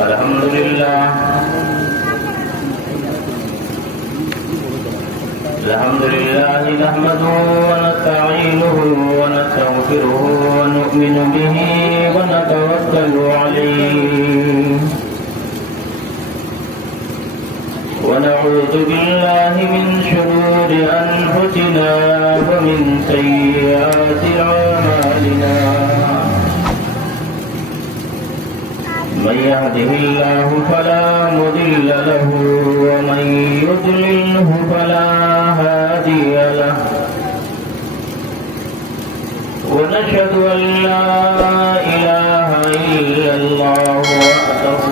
الحمد لله نحمده ونستعينه ونستغفره ونؤمن به ونتوكل عليه ونعوذ بالله من شرور أنفسنا ومن سيئات أعمالنا من يهده الله فلا مضل له ومن يضلله فلا هادي له ونشهد أن لا إله إلا الله وحده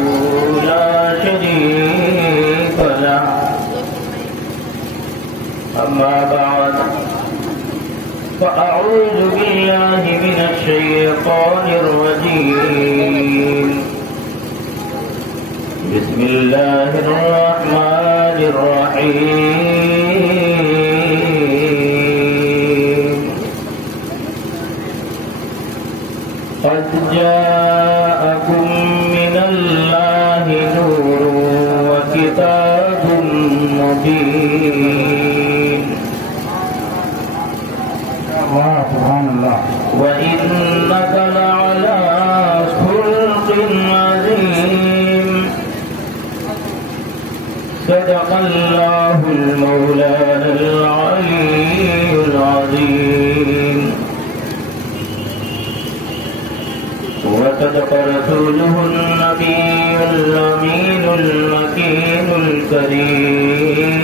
لا شريك له أما بعد فأعوذ بالله من الشيطان الرجيم بسم الله الرحمن الرحيم قد جاءكم من الله نور وكتاب مبين سبحان الله وإنك لعلى خلق عظيم صدق الله المولانا العلي العظيم وصدق رسوله النبي الأمين المكين الكريم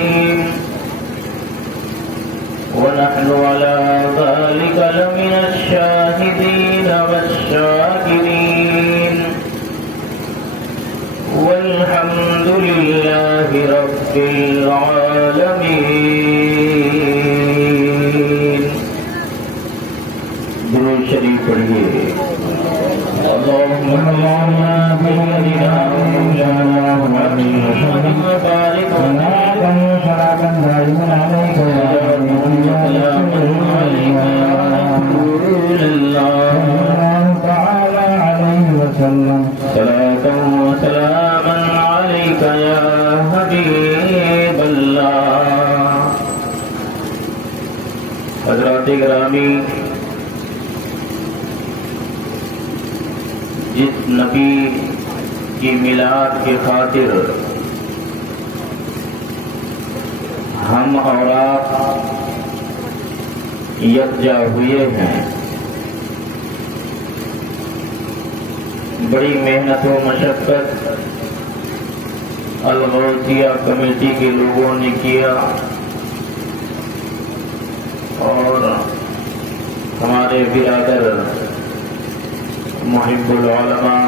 ونحن على ذلك لمن الشاهدين والشاكرين والحمد لله رب العالمين. درود شریف پڑھیے. اللهم صل على سيدنا مولانا محمد وبارك وسلم صلاة دائما عليك وسلام عليك يا رسول الله تعالى عليه وسلم صلاة وسلاما عليك يا حبيب الله. حضرات گرامی، جس نبی کی میلاد کی خاطر ہم اور آپ یکجا ہوئے ہیں، بڑی محنت و مشقت الغوثیہ کمیٹی کے لوگوں نے کیا اور ہمارے برادر محب العلماء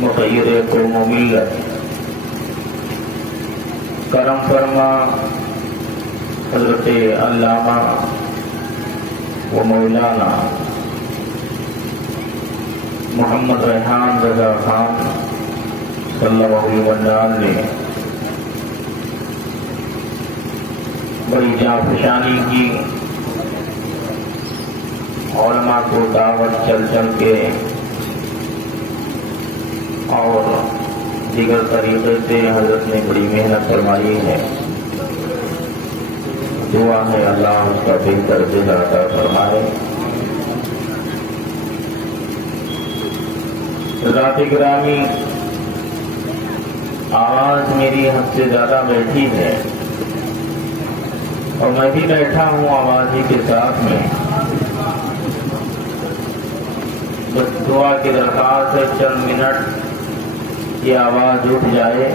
مخیر قوم و ملت کرم فرما حضرت علامہ و مولانا محمد ریحان رضا خان صلی اللہ علیہ وسلم نے بڑی جانفشانی کی، علماء کو دعوت چل چل کے اور دیگر طریقے سے حضرت نے بڑی محنت فرمائی ہے. دعا ہے اللہ اس کا بہتر جزا عطا فرمائے. حضرات گرامی، آواز میری حد سے زیادہ بیٹھی ہے اور میں بھی بیٹھا ہوں آواز ہی کے ساتھ میں. بس دعا کی درخواست ہے چند منٹ یہ آواز اٹھ جائے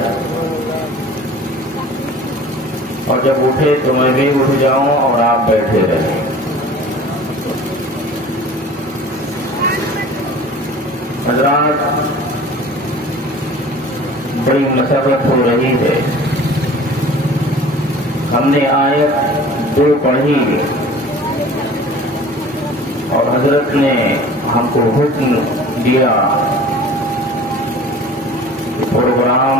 اور جب اٹھے تو میں بھی اٹھ جاؤں اور آپ بیٹھے رہیں. حضرات، بڑی مسرت ہو رہی ہے. ہم نے آیت 2 پڑھی اور حضرت نے ہم کو حکم دیا پروگرام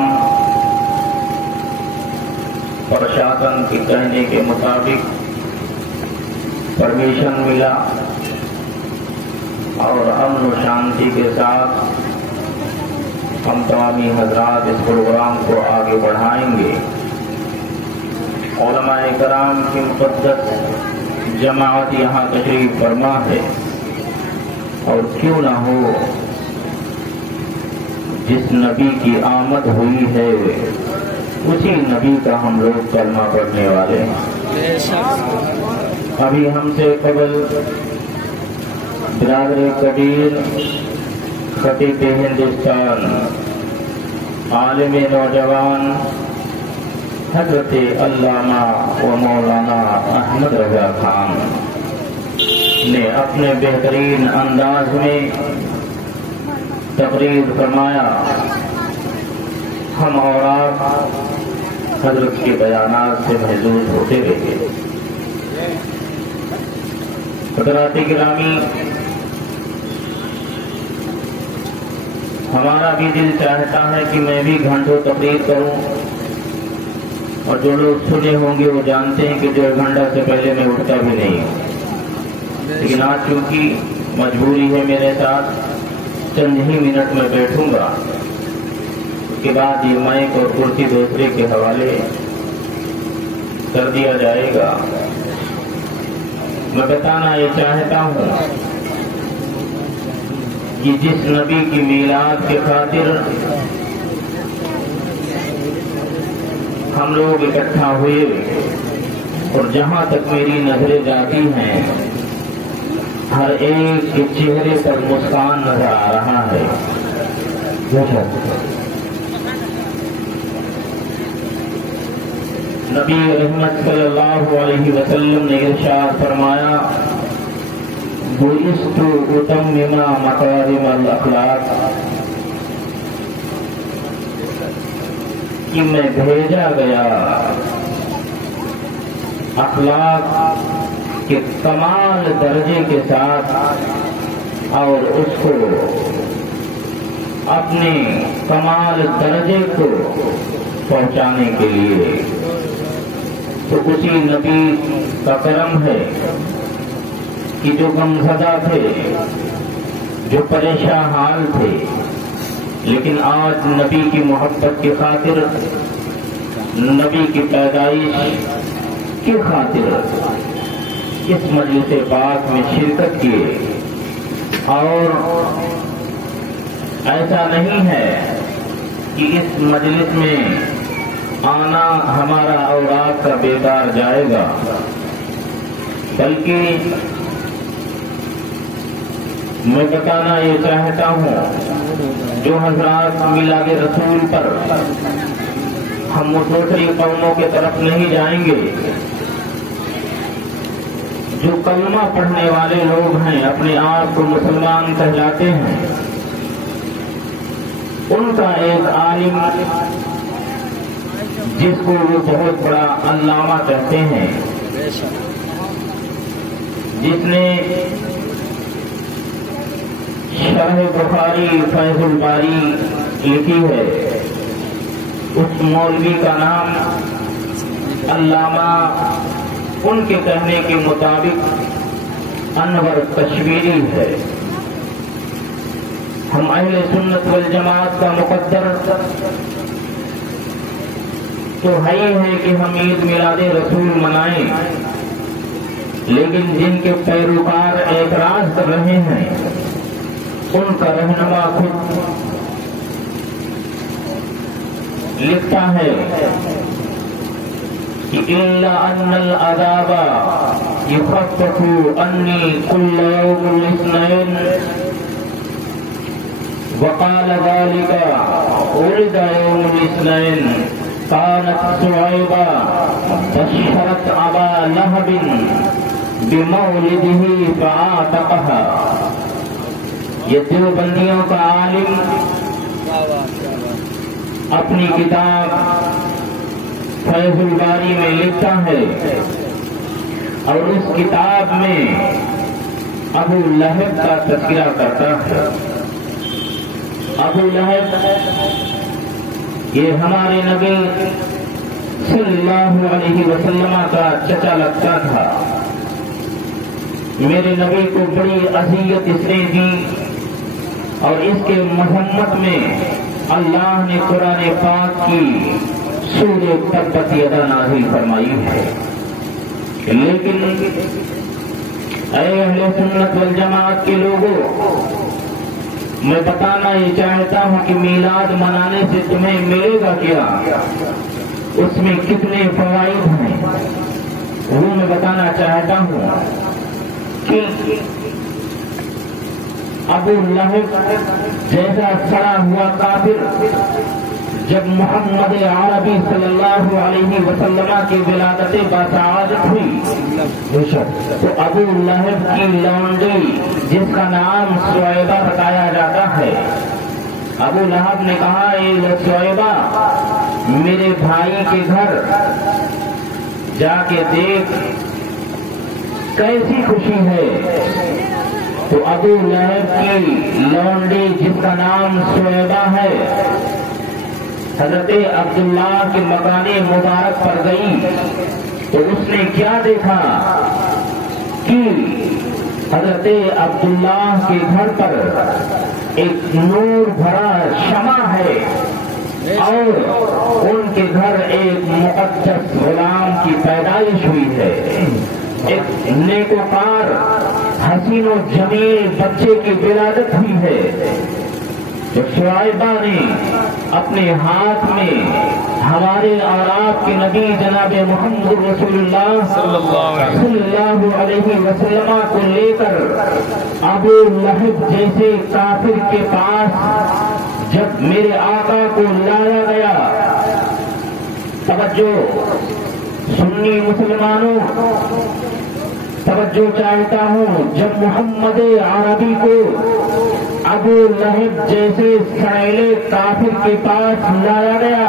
پرشاسن کے کہنے کے مطابق پرمیشن ملا اور امن و شانتی کے ساتھ ہم تمامی حضرات اس پروگرام کو آگے بڑھائیں گے۔ علماء کرام کی مقدس جماعت یہاں تشریف فرما ہے، اور کیوں نہ ہو جس نبی کی آمد ہوئی ہے اسی نبی کا ہم لوگ کلمہ پڑھنے والے ہیں۔ ابھی ہم سے قبل برادر کبیر خطیب ہندوستان عالم نوجوان حضرت علامہ و مولانا احمد رضا خان نے اپنے بہترین انداز میں تقریر فرمایا۔ ہم اور آپ حضرت کے بیانات سے محظوظ ہوتے رہے۔ حضرات گرامی، ہمارا بھی دل چاہتا ہے کہ میں بھی گھنٹوں تقریر کروں، اور جو لوگ سنے ہوں گے وہ جانتے ہیں کہ 1.5 گھنٹہ سے پہلے میں اٹھتا بھی نہیں ہوں، لیکن آج چونکہ مجبوری ہے میرے ساتھ، چند ہی منٹ میں بیٹھوں گا، اس کے بعد یہ مائک اور کرسی دوسرے کے حوالے کر دیا جائے گا۔ میں بتانا یہ چاہتا ہوں کہ جس نبی کی میلاد کے خاطر ہم لوگ اکٹھا ہوئے، اور جہاں تک میری نظریں جاتی ہیں ہر ایک کے چہرے پر مسکان نظر آ رہا ہے۔ نبی رحمت صلی اللہ علیہ وسلم نے ارشاد فرمایا، بُعِثْتُ أُتَمِّمَ مَكَارِمَ الْأَخْلَاقِ، کہ میں بھیجا گیا اخلاق کے کمال درجے کے ساتھ، اور اس کو اپنے کمال درجے کو پہنچانے کے لیے۔ تو اسی نبی کا کرم ہے کہ جو غمزدہ تھے، جو پریشان حال تھے، لیکن آج نبی کی محبت کی خاطر، نبی کی پیدائش کی خاطر اس مجلس پاک میں شرکت کیے۔ اور ایسا نہیں ہے کہ اس مجلس میں آنا ہمارا اور آپ کا بیکار جائے گا، بلکہ میں بتانا یہ چاہتا ہوں، جو حضرات میلاد رسول پر ہم دوسری قوموں کی طرف نہیں جائیں گے، جو کلمہ پڑھنے والے لوگ ہیں، اپنے آپ کو مسلمان کہلاتے ہیں، ان کا ایک عالم جس کو وہ بہت بڑا علامہ کہتے ہیں، جس نے شرح بخاری فیض الباری لکھی ہے، اس مولوی کا نام علامہ، ان کے کہنے کے مطابق انور کشمیری ہے۔ ہم اہل سنت والجماعت کا مقدر تو ہے ہی ہے کہ ہم عید میلاد رسول منائیں، لیکن جن کے پیروکار اعتراض کر رہے ہیں ان کا رہنما خود لکھتا ہے کہ إِلَّا أَنَّ الْعَذَابَ يُخَفَّفُ عَنِّي كُلَّ يَوْمِ الْإِثْنَيْنِ وقال ذلك ولد يوم الاثنين كانت صعيبة بشرت أبا لهب بمولده فعاتقها۔ یہ دیوبندیوں کا عالم اپنی کتاب فیض الباری میں لکھتا ہے، اور اس کتاب میں ابو لہب کا تذکرہ کرتا ہے۔ ابو لہب یہ ہمارے نبی صلی اللہ علیہ وسلم کا چچا لگتا تھا۔ میرے نبی کو بڑی اذیت اس نے دی، اور اس کے مذمت میں اللہ نے قرآن پاک کی سورہ تبت یدا نازل فرمائی ہے، لیکن اے اہل سنت والجماعت کے لوگوں، میں بتانا یہ چاہتا ہوں کہ میلاد منانے سے تمہیں ملے گا کیا، اس میں کتنے فوائد ہیں، وہ میں بتانا چاہتا ہوں کہ ابو لہب جیسا سڑا ہوا کافر جب محمد عربی صلی اللہ علیہ وسلم کی ولادت بسعادت ہوئی تو ابو لہب کی لونڈی جس کا نام سویبہ بتایا جاتا ہے، ابو لہب نے کہا اے سویبہ میرے بھائی کے گھر جا کے دیکھ کیسی خوشی ہے، تو ابو لہب کی لونڈی جس کا نام سویبہ ہے حضرت عبداللہ کے مکان مبارک پر گئی تو اس نے کیا دیکھا کہ حضرت عبداللہ کے گھر پر ایک نور بھرا شمع ہے اور ان کے گھر ایک مقدس غلام کی پیدائش ہوئی ہے، ایک نیکوکار حسین و جمیل بچے کی ولادت ہوئی ہے۔ تو شعیبہ نے اپنے ہاتھ میں ہمارے اور آپ کے نبی جناب محمد رسول اللہ صلی اللہ علیہ وسلم کو لے کر ابو لہب جیسے کافر کے پاس جب میرے آقا کو لایا گیا، توجہ سنی مسلمانوں توجہ چاہتا ہوں، جب محمد عربی کو ابو لہب جیسے سڑیلے کافر کے پاس لایا گیا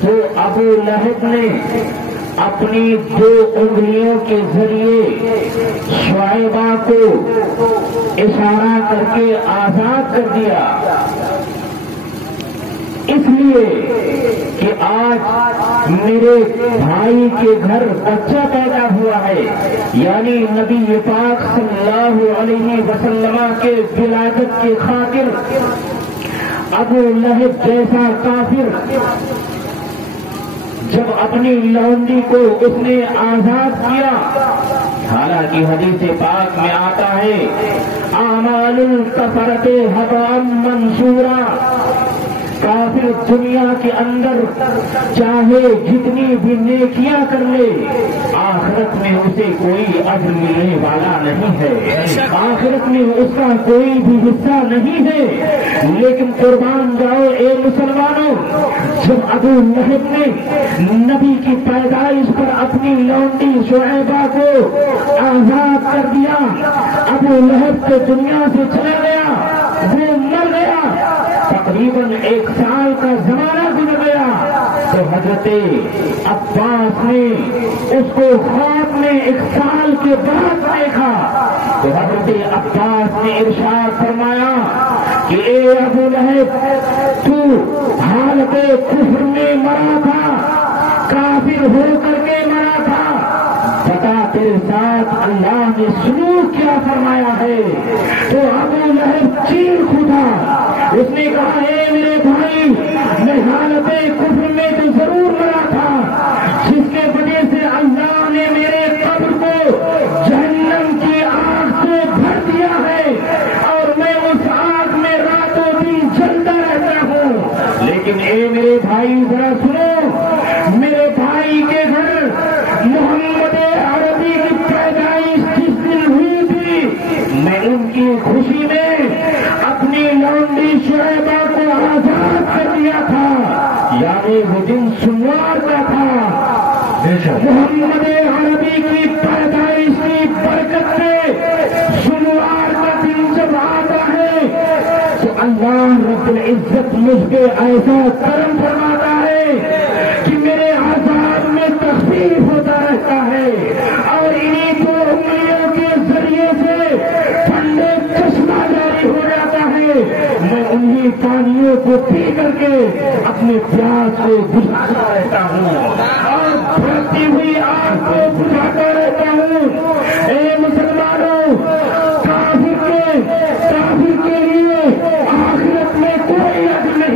تو ابو لہب نے اپنی 2 انگلیوں کے ذریعے شعیبہ کو اشارہ کر کے آزاد کر دیا، اس لیے کہ آج میرے بھائی کے گھر بچہ پیدا ہوا ہے، یعنی نبی پاک صلی اللہ علیہ وسلم کے ولادت کی خاطر ابو لہب جیسا کافر جب اپنی لونڈی کو اس نے آزاد کیا، حالانکہ حدیث پاک میں آتا ہے اعمال الکفرۃ ھباء منثورا، کافر دنیا کے اندر چاہے جتنی بھی نیکیاں کر لے آخرت میں اسے کوئی اجر ملنے والا نہیں ہے، آخرت میں اس کا کوئی بھی حصہ نہیں ہے۔ لیکن قربان جاؤ اے مسلمانوں، جب ابو لہب نے نبی کی پیدائش پر اپنی لونڈی شعیبہ کو آزاد کر دیا، ابو لہب تو دنیا سے چلا گیا، وہ مر گیا، تقریباً 1 سال کا زمانہ گزر گیا تو حضرت عباس نے اس کو خواب میں 1 سال کے بعد دیکھا تو حضرت عباس نے ارشاد فرمایا کہ اے ابو لہب تو حالت کفر میں مرا تھا، کافر ہو کر کے مرا تھا، بتا تیرے ساتھ اللہ نے سلوک کیا فرمایا ہے۔ تو ابو لہب چیخ اٹھا، اس نے کہا اے میرے بھائی، میں حالت کفر میں تو ضرور مرا تھا، جس کے وجہ سے اللہ نے میرے قبر کو جہنم کی آگ سے بھر دیا ہے اور میں اس آگ میں راتوں دن جلتا رہتا ہوں۔ لیکن اے میرے بھائی ذرا سنو، میرے بھائی کے گھر محمد عربی کی پیدائش جس دن ہوئی تھی، میں ان کی خوشی میں اپنی لونڈی شعیبہ کو آزاد کر دیا تھا، یعنی وہ دن سوموار کا تھا۔ محمد عربی کی پیدائش کی برکت سے سوموار کا دن جب آتا ہے تو اللہ رب العزت مجھ پہ ایسا کرم فرماتا ہے کہ میرے عذاب میں تخفیف ہوتا رہتا ہے اور انہیں 2 انگلیوں کے ذریعے سے ٹھنڈے چشمہ جاری ہو جاتا ہے، میں انہیں پانیوں کو پی کر کے اپنے پیاس کو بجھاتا رہتا ہوں اور بھرتی ہوئی آگ کو بجھاتا رہتا ہوں۔ اے مسلمانوں، کافر کے لیے آخرت میں کوئی اجر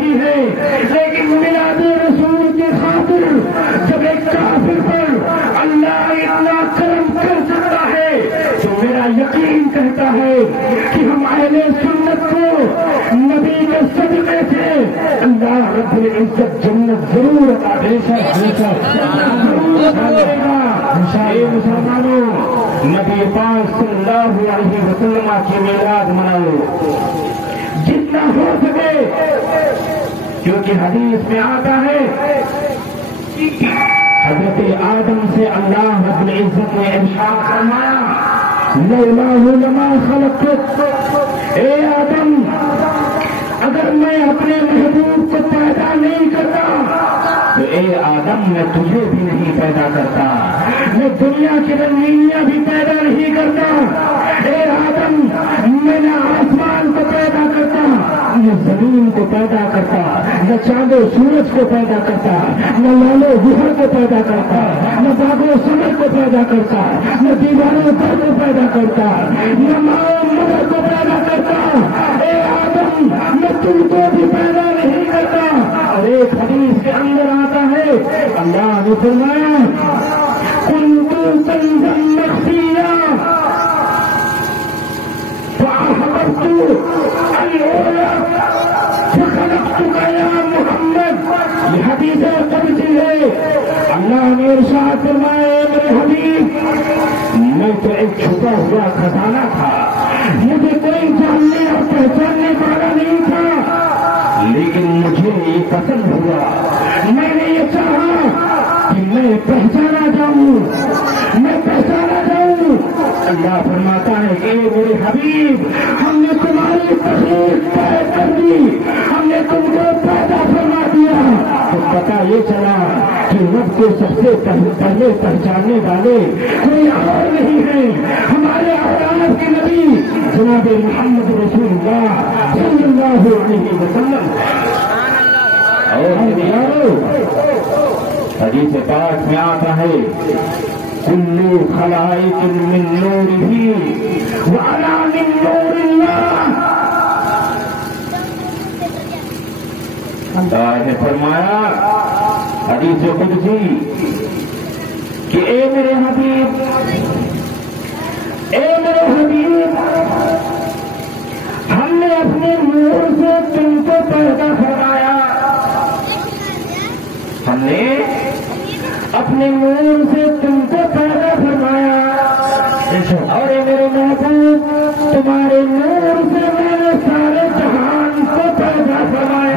اللہ رب العزت جنت ضرور عطا کرے گا. مسلمانوں، نبی پاک صلی اللہ علیہ وسلم کی میلاد مناؤ جتنا ہو سکے، کیونکہ حدیث میں آتا ہے حضرت آدم سے اللہ رب العزت نے ارشاد فرمایا لولاه لما خلقت، اے آدم اگر میں اپنے محبوب کو پیدا نہیں کرتا تو اے آدم میں تجھے بھی نہیں پیدا کرتا، میں دنیا کی رنگینیاں بھی پیدا نہیں کرتا. اے آدم میں نہ آسمان کو پیدا کرتا، نہ زمین کو پیدا کرتا، نہ چاند و سورج کو پیدا کرتا، نہ لال و گہر کو پیدا کرتا، نہ باغ و سمر کو پیدا کرتا، نہ دیواروں پر کو پیدا کرتا، نہ ماں مدر کو پیدا کرتا. اے آدم میں تم کو بھی پیدا نہیں کرتا. اور ایک حدیث کے اندر آتا ہے اللہ نے فرمایا كنت كنزا مخفيا فأحببت أن أعلم فخلقتك يا محمد. یہ حدیث قدسی ہے. اللہ نے ارشاد فرمایا میرے حبیب میں تو ایک چھپا ہوا خزانہ تھا، مجھے کوئی جاننے اور پہچاننے والا نہیں تھا، لیکن مجھے یہ پسند ہوا، میں نے یہ چاہا کہ میں پہچانا جاؤں، میں پہچانا جاؤں. اللہ فرماتا ہے کہ میرے حبیب ہم نے تمہاری تخلیق طے کر دی، ہم نے تم کو پیدا فرما دیا. تو پتہ یہ چلا کہ رب کو سب سے پہلے پہچاننے والے کوئی اور نہیں ہے، ہمارے اولاد کے نبی جناب محمد رسول اللہ صلی اللہ علیہ وسلم. اور حدیث پاک میں آتا ہے کلو خلائق من نورہ وانا من نور اللہ. اللہ نے فرمایا حدیث قدسی کہ اے میرے حبیب، اے میرے حبیب ہم نے اپنے نور سے تم کو پیدا فرمایا، ہم نے اپنے نور سے تم کو پیدا فرمایا. اور اے میرے محبوب تمہارے نور سے میں نے سارے جہان کو پیدا فرمایا.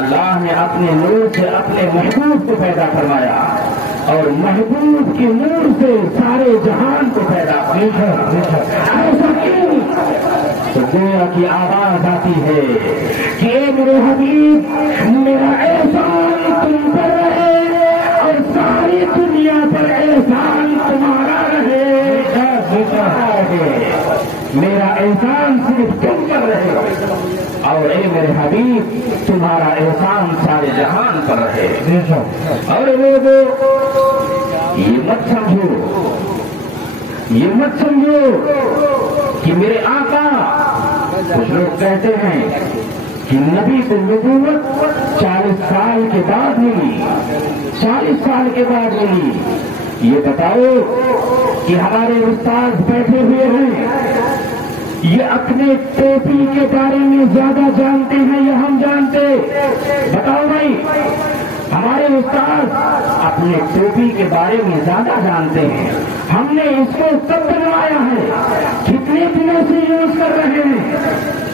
اللہ نے اپنے نور سے اپنے محبوب کو پیدا فرمایا اور محبوب کے نور سے سارے جہان کو پیدا فرمایا. ایسا کیوں؟ تو گویا کی آواز آتی ہے کہ اے میرے حبیب میرا احسان تم پر رہے اور ساری دنیا پر احسان تمہارا رہے. میرا احسان صرف تم پر رہے اور اے میرے حبیب تمہارا احسان سارے جہان پر رہے. اور لوگوں یہ مت سمجھو کہ میرے آقا، کچھ لوگ کہتے ہیں کہ نبی کو نبوت 40 سال کے بعد ملی، 40 سال کے بعد ملی. یہ بتاؤ کہ ہمارے استاد بیٹھے ہوئے ہیں، یہ اپنے ٹوپی کے بارے میں زیادہ جانتے ہیں یا ہم جانتے؟ بتاؤ بھائی، ہمارے استاد اپنے ٹوپی کے بارے میں زیادہ جانتے ہیں. ہم نے اس کو کب بنوایا ہے، کتنے دنوں سے یوز کر رہے ہیں،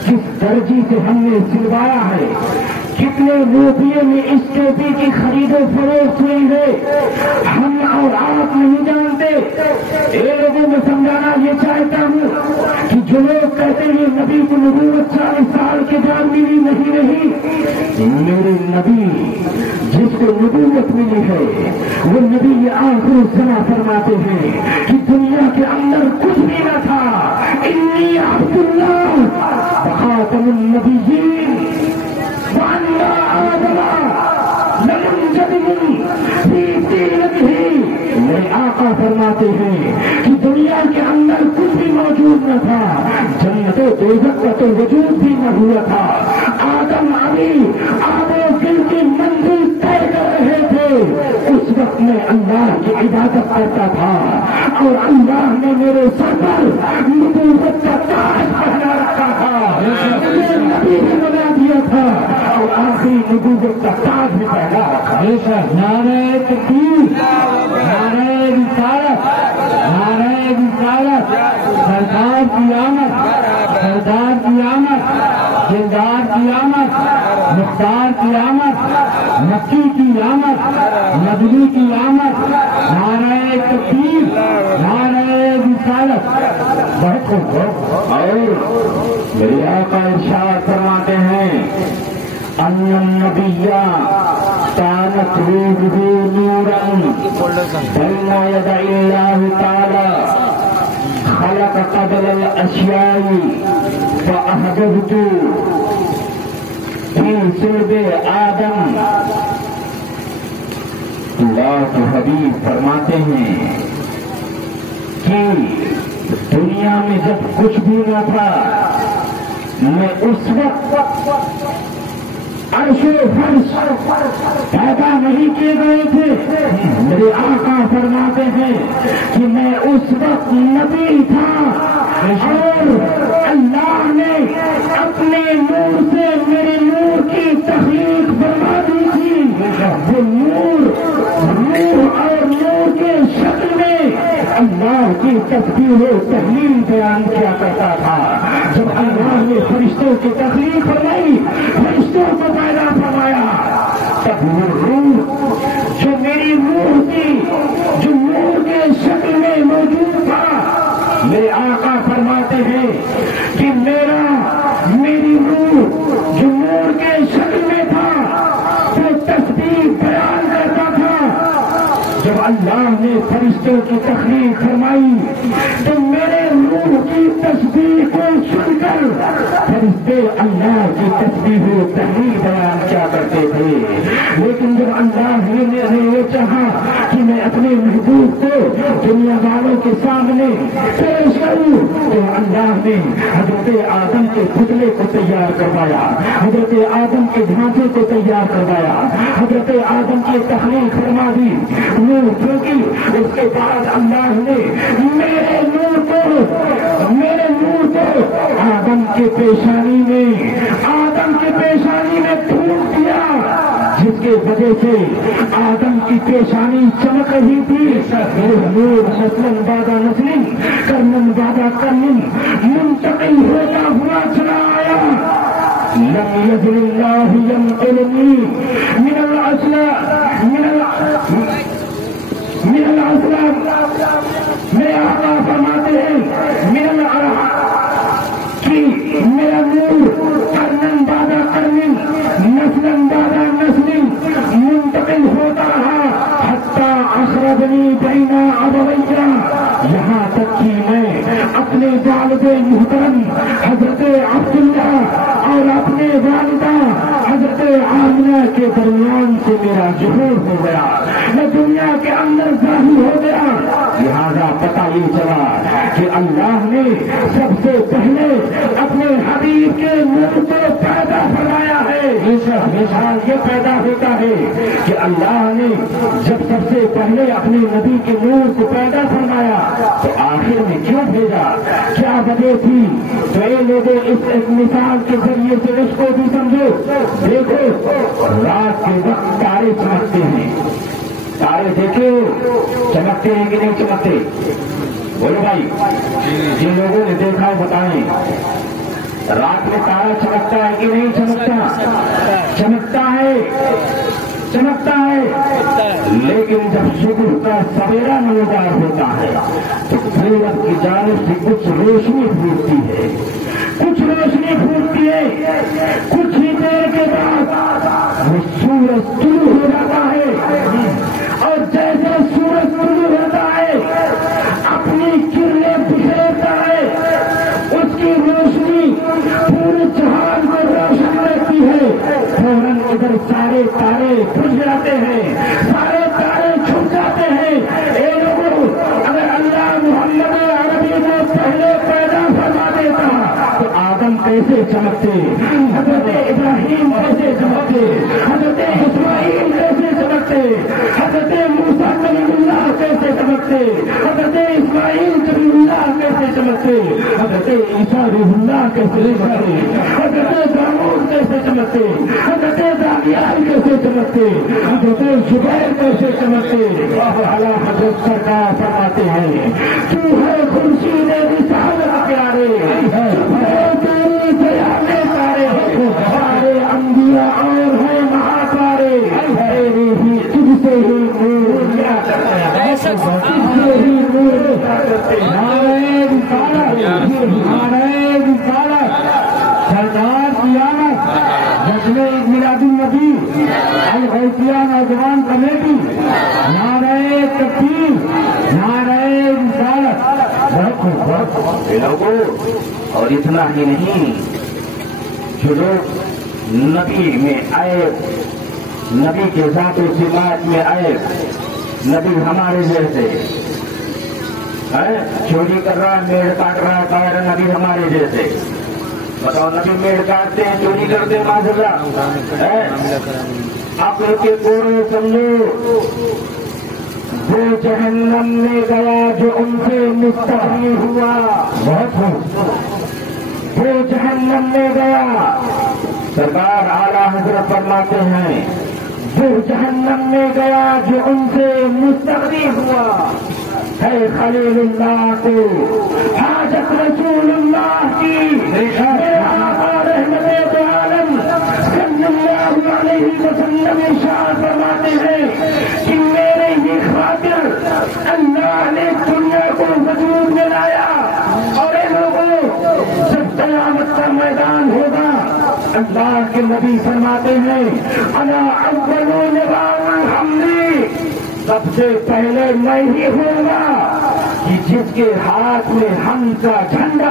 کس درجی سے ہم نے سلوایا ہے، کتنے روپیے میں اس ٹوپی کی خرید و فروخت ہوئی ہے، ہم اور آپ نہیں جانتے. اے لوگوں میں سمجھانا یہ چاہتا ہوں کہ جو لوگ کہتے ہیں نبی کو نبوت 40 سال کے بعد ملی، نہیں، میرے نبی جس کو نبوت ملی ہے وہ نبی آخر الزمان فرماتے ہیں کہ دنیا کے اندر کچھ بھی نہ تھا، انی عبد اللہ خاتم النبیین وانا آدم لمن جدن فی دینتہ. میرے آقا فرماتے ہیں کہ دنیا کے اندر کچھ بھی موجود نہ تھا، جنت و دوزخ کا تو وجود بھی نہ ہوا تھا. آدم ابھی آب و گل کی منزل طے کر رہے تھے، اس وقت میں اللہ کی عبادت کرتا تھا اور اللہ نے میرے سر پر نبوت کا تاج پہنا رکھا تھا. مجھے نبی اپنی نبوت کا تاج بھی پہنا رکھا. نعرہ تکبیر، نعرہ رسالت، نعرہ رسالت، سرکار کی آمد، سردار کی آمد، دلدار کی آمد، مختار کی آمد، مکی کی آمد، مدنی کی آمد، نعرہ تکبیر، نعرہ رسالت. بہت خوب. اور میرے آقا ارشاد فرماتے ہیں ان النبی كانت روحه نورا بين يدي الله تعالى خلق قبل الاشياء فاحببت في صلب آدم. اللہ کے حبیب فرماتے ہیں کہ دنیا میں جب کچھ بھی نہ تھا میں اس وقت عرش و فرش پیدا نہیں کیے گئے تھے. میرے آقا فرماتے ہیں کہ میں اس وقت نبی تھا اور اللہ نے اپنے نور سے میرے نور کی تخلیق فرما دی تھی. وہ نور اور نور کے شکل میں اللہ کی تسبیح و تحلیل بیان کیا کرتا تھا. جب اللہ نے فرشتوں کی تخلیق فرمائی، فرشتوں کو پیدا فرمایا، تب وہ روح جو میری روح تھی، جو نور کے شکل میں موجود تھا، میرے آقا فرماتے ہیں کہ میری روح جو نور کے شکل میں تھا وہ تسبیح بیان کرتا تھا. جب اللہ نے فرشتوں کی تخلیق فرمائی تو میرے روح کی تسبیح کو سن کر فرشتے اللہ کی تسبیح و تحلیل بیان کیا کرتے تھے. لیکن جب اللہ نے یہ چاہا کہ میں اپنے محبوب کو دنیا والوں کے سامنے پیش کروں تو اللہ نے حضرت آدم کے پتلے کو تیار کروایا، حضرت آدم کے ڈھانچے کو تیار کروایا، حضرت آدم کی تخلیق فرما دی. کیونکہ اس کے بعد اللہ نے میرے نور کو آدم کے پیشانی میں پھونک دیا، جس کے وجہ سے آدم کی پیشانی چمک رہی تھی. نور نسلن بعد نسلن کرنن بعد کرنن منتقل ہوتا ہوا چلا آیا. لم يزل الله ينقلني من الاسلام میرے آقا فرماتے ہیں کہ میرا نور کرنن بعد کرنن نسلن بعد نسلن منتقل ہوتا رہا حتی اخرجنی بین ابویہ، یہاں تک کہ میں اپنے والد محترم حضرت عبداللہ اور اپنے والدہ حضرت آمنہ کے درمیان سے میرا ظہور ہو گیا، میں دنیا کے اندر ظاہر ہو گیا. لہذا پتہ یہ چلا کہ اللہ نے سب سے پہلے اپنے حبیب کے نور کو پیدا فرمایا ہے. مثال یہ پیدا ہوتا ہے کہ اللہ نے جب سب سے پہلے اپنے نبی کے نور کو پیدا فرمایا تو آخر میں کیوں بھیجا، کیا وجہ تھی؟ تو یہ لوگوں اس ایک مثال کے ذریعے سے اس کو بھی سمجھو. دیکھو رات کے وقت تارے چمکتے ہیں، تارے دیکھے چمکتے ہیں کہ نہیں چمکتے؟ بولو بھائی، جن لوگوں نے دیکھا ہے بتائیں، رات میں تارا چمکتا ہے کہ نہیں چمکتا؟ چمکتا ہے، چمکتا ہے. لیکن جب صبح کا سویرا نمودار ہوتا ہے تو پورب کی جانب سے کچھ روشنی پھوٹتی ہے، کچھ روشنی پھوٹتی ہے. کچھ ہی دیر کے بعد وہ سورج طلوع ہو جاتا ہے اور جیسے سورج طلوع ہوتا ہے اپنی کرنیں بکھیرتا ہے، اس کی روشنی پورے جہان کو روشن کرتی ہے. فوراً ادھر سارے تارے بجھ جاتے ہیں، سارے تارے چھپ جاتے ہیں. اے لوگوں، اگر اللہ محمد عربی کو پہلے پیدا فرما دیتا تو آدم کیسے چمکتے، حضرت ابراہیم کیسے چمکتے، حضرت اسماعیل کیسے چمکتے، حضرت موسیٰ کلیم اللہ کیسے چمکتے، حضرت اسماعیل کلیم اللہ کیسے چمکتے، حضرت عیسیٰ روح اللہ کیسے چمکتے، حضرت داؤد کیسے چمکتے، حضرت کیسے چمکتے، حضرت زبیر کیسے چمکتے، اور اعلیٰ حضرت سرکار فرماتے ہیں تو ہے خورشید رسالت پیارے، تیری سیانے تارے، سارے انبیاء اور ہیں مہاپارے، تیری ہی تجھ سے ہی نور کیا کرتے ہیں، تجھ سے ہی نور کیا کرتے ہیں، نعرہ رسالت، نعرہ رسالت، سردار قیامت، جشن میلاد النبی، الغوثیہ نوجوان کمیٹی، نعرہ تکبیر، نعرہ رسالت، لوگوں اور اتنا ہی نہیں، جو لوگ نبی میں آئے، نبی کے ذات و صفات میں آئے، نبی ہمارے جیسے چوری کر رہا ہے، میڑ کاٹ رہا ہے، کہہ رہا نبی ہمارے جیسے، بتاؤ نبی میڑ کاٹتے ہیں، چوری کرتے ہیں، معذرت آپ لوگ کے کوڑے سمجھو، وہ جہنم میں گیا جو ان سے مستغنی ہوا، بہت وہ جہنم میں گیا، سرکار اعلیٰ حضرت فرماتے ہیں وہ جہنم میں گیا جو ان سے مستغنی ہوا، ہے خلیل اللہ کو حاجت رسول اللہ کی، میرے آقا رحمت عالم صلی اللہ علیہ وسلم ارشاد فرماتے ہیں کہ میرے ہی خاطر اللہ نے دنیا کو وجود میں لایا، اور اے لوگوں جب قیامت کا میدان ہوگا اللہ کے نبی فرماتے ہیں انا اول نظام حملی، سب سے پہلے میں ہی ہوں گا کہ جس کے ہاتھ میں ہم کا جھنڈا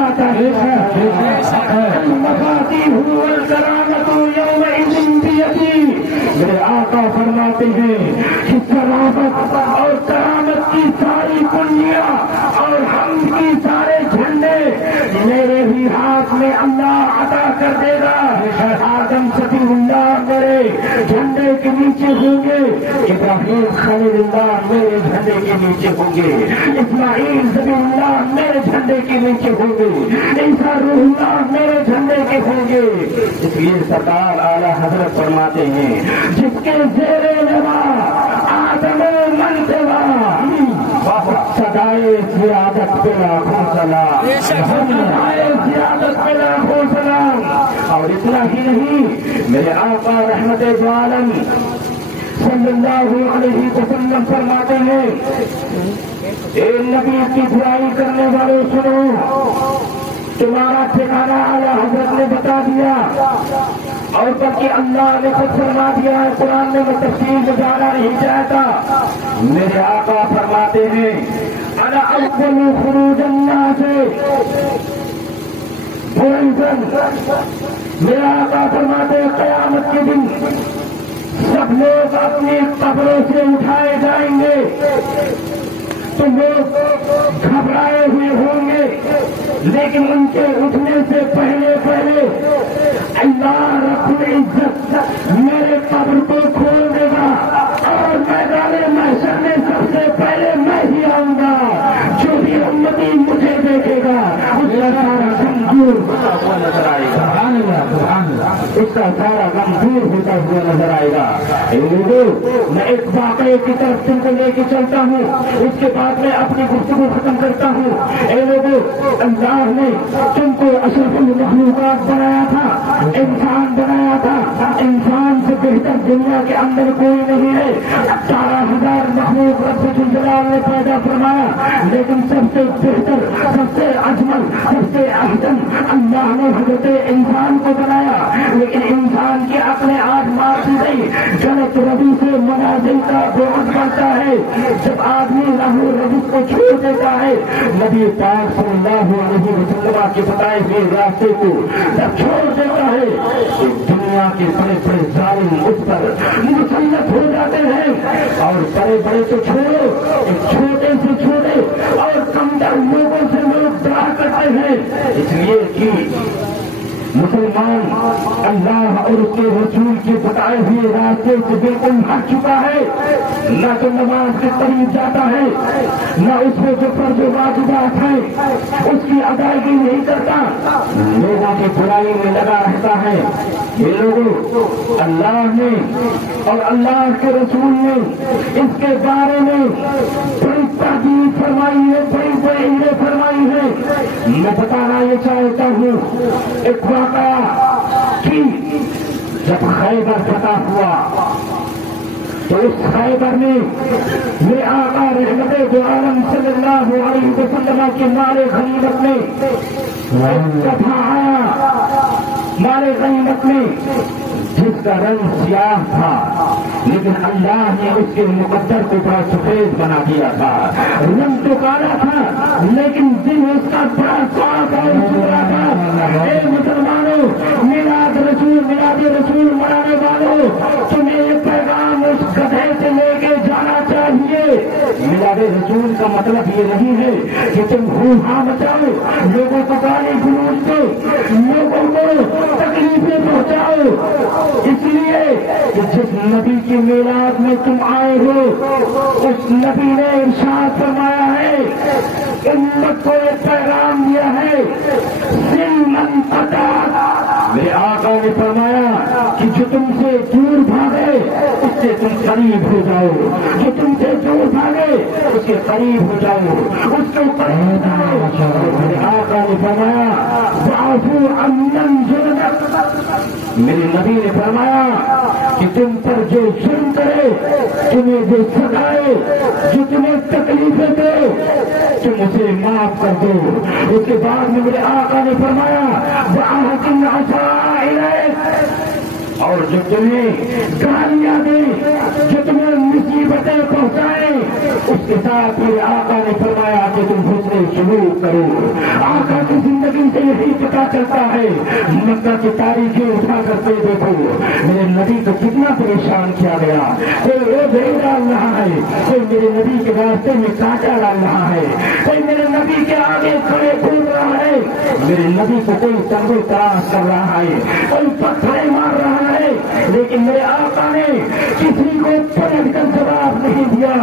میرے آقا فرماتے ہیں کہ کرامت اور کرامت کی ساری کنیاں اور ہم کی سارے جھنڈے میرے ہی ہاتھ میں اللہ عطا کر دے گا، آدم صفی اللہ میرے جھنڈے کے نیچے ہوں گے، ابراہیم خلیل اللہ میرے جھنڈے کے نیچے ہوں گے، اسماعیل ذبیح اللہ میرے جھنڈے کے نیچے ہوں گے، عیسیٰ روح اللہ میرے جھنڈے کے ہوں گے۔ اس لیے سرکار اعلیٰ حضرت فرماتے ہیں جس کے زیر لوا آدم منتوا سدائے زیادت پہ لاکھوں سلام، سدائے زیادت پہ لاکھوں سلام۔ اور اتنا ہی نہیں، میرے آقا رحمت عالم صلی اللہ علیہ وسلم فرماتے ہیں اے نبی کی برائی کرنے والے سنو، تمہارا ٹھکانہ اعلیٰ حضرت نے بتا دیا، اور بلکہ اللہ نے خود فرما دیا ہے، قرآن میں تفصیل میں جانا نہیں چاہتا۔ میرے آقا فرماتے ہیں انا اول خروج الناس، میرے آقا فرماتے ہیں قیامت کے دن سب لوگ اپنی قبروں سے اٹھائے جائیں گے تو لوگ گھبرائے ہوئے ہوں گے، لیکن ان کے اٹھنے سے پہلے پہلے اللہ رب العزت میرے قبر کو کھول دے گا، اور میدان محشر میں سب سے پہلے میں ہی آؤں گا، جو بھی امتی مجھے دیکھے گا اس کا سارا غم دور ہوتا ہوا نظر آئے گا، اس کا سارا غم دور ہوتا ہوا نظر آئے گا۔ لوگوں میں ایک واقعے کی طرف تم کو لے کے چلتا ہوں، اس کے بعد میں اپنی گفتگو ختم کرتا ہوں۔ اے لوگوں، اللہ نے تم کو اشرف المخلوقات بنایا تھا، انسان بنایا تھا، انسان سے بہتر دنیا کے اندر کوئی نہیں ہے۔ 18,000 مخلوق رب الجلال نے پیدا فرمایا، لیکن سب سے بہتر، سب سے اجمل، سب سے احسن اللہ نے حضرت انسان کو بنایا، لیکن انسان کی عقلیں آج مار دی گئی، غلط روی سے منازل کا بعد بڑھتا ہے۔ جب آدمی لاہور ربط کو چھوڑ دیتا ہے، نبی پاک صلی اللہ علیہ وسلم کے بتائے ہوئے راستے کو جب چھوڑ دیتا ہے تو دنیا کے بڑے بڑے ظالم اس پر مسلط ہو جاتے ہیں، اور بڑے بڑے تو چھوڑو، ایک چھوٹے سے چھوٹے اور کمتر لوگوں سے لوگ ڈرا کرتے ہیں، اس لیے کہ مسلمان اللہ اور اس کے رسول کے بتائے ہوئے راستے سے بالکل ہٹ چکا ہے، نہ تو نماز کے قریب جاتا ہے، نہ اس میں جو فرض و واجبات ہیں اس کی ادائیگی نہیں کرتا، لوگوں کی برائی میں لگا رہتا ہے، یہ لوگوں اللہ نے اور اللہ کے رسول نے اس کے بارے میں بڑی تحقیق فرمائی ہے، بڑی بڑی عبرت فرمائی ہے۔ میں بتانا یہ چاہتا ہوں ایک واقعہ کہ جب خیبر فتح ہوا تو اس خیبر میں میرے آقا رحمت دو عالم صلی اللہ علیہ وسلم کے مال غنیمت میں دفعہ آیا، مال غنیمت میں جس کا رنگ سیاہ تھا لیکن اللہ نے اس کے مقدر کو بڑا سفید بنا دیا تھا۔ رنگ تو کالا تھا لیکن دل اس کا بڑا صاف اور ستھرا تھا۔ اے مسلمانوں، میلاد رسول منانے والوں، تمہیں یہ پیغام اس گدھے سے لے کے جانا چاہیے۔ میلاد رسول کا مطلب یہ نہیں ہے کہ تم ہو مچاؤ، لوگوں کو گالی گلوچ دو، لوگوں کو تکلیفیں پہنچاؤ۔ اس لیے کہ جس نبی کی میلاد میں تم آئے ہو اس نبی نے ارشاد فرمایا ہے، امت کو ایک پیغام دیا ہے، سل من قطع۔ میرے آقا نے فرمایا کہ جو تم سے دور بھاگے اس سے تم قریب ہو جاؤ، جو تم سے دور بھاگے اس کے قریب ہو جاؤ، اس کے قریب ہو جاؤ۔ میرے آقا نے فرمایا واعفو عمن ظلمک۔ میرے نبی نے فرمایا کہ تم پر جو ظلم کرے، تمہیں جو ستائے، جو تمہیں تکلیفیں دے، تم اسے معاف کر دو۔ اس کے بعد میں میرے آقا نے فرمایا وَأَحْسِنْ عَسَىٰ إِلَيْكَ، اور جو تمہیں گالیاں دے، جو تمہیں مصیبتیں پہنچائے، اس کے ساتھ میرے آقا نے فرمایا کہ تم حسن سلوک کرو۔ آقا کی زندگی سے یہی پتا چلتا ہے۔ مکہ کی تاریخیں اٹھا کرتے دیکھو، میرے نبی کو کتنا پریشان کیا گیا، کوئی روزے ڈال رہا ہے، کوئی میرے نبی کے راستے میں کانٹا ڈال رہا ہے، کوئی میرے نبی کے آگے کھڑے گھوم رہا ہے، میرے نبی کو کوئی تنگو تراش کر رہا ہے، کوئی پتھریں مار رہا ہے، لیکن میرے آقا نے کسی کو پلٹ کر جواب نہیں دیا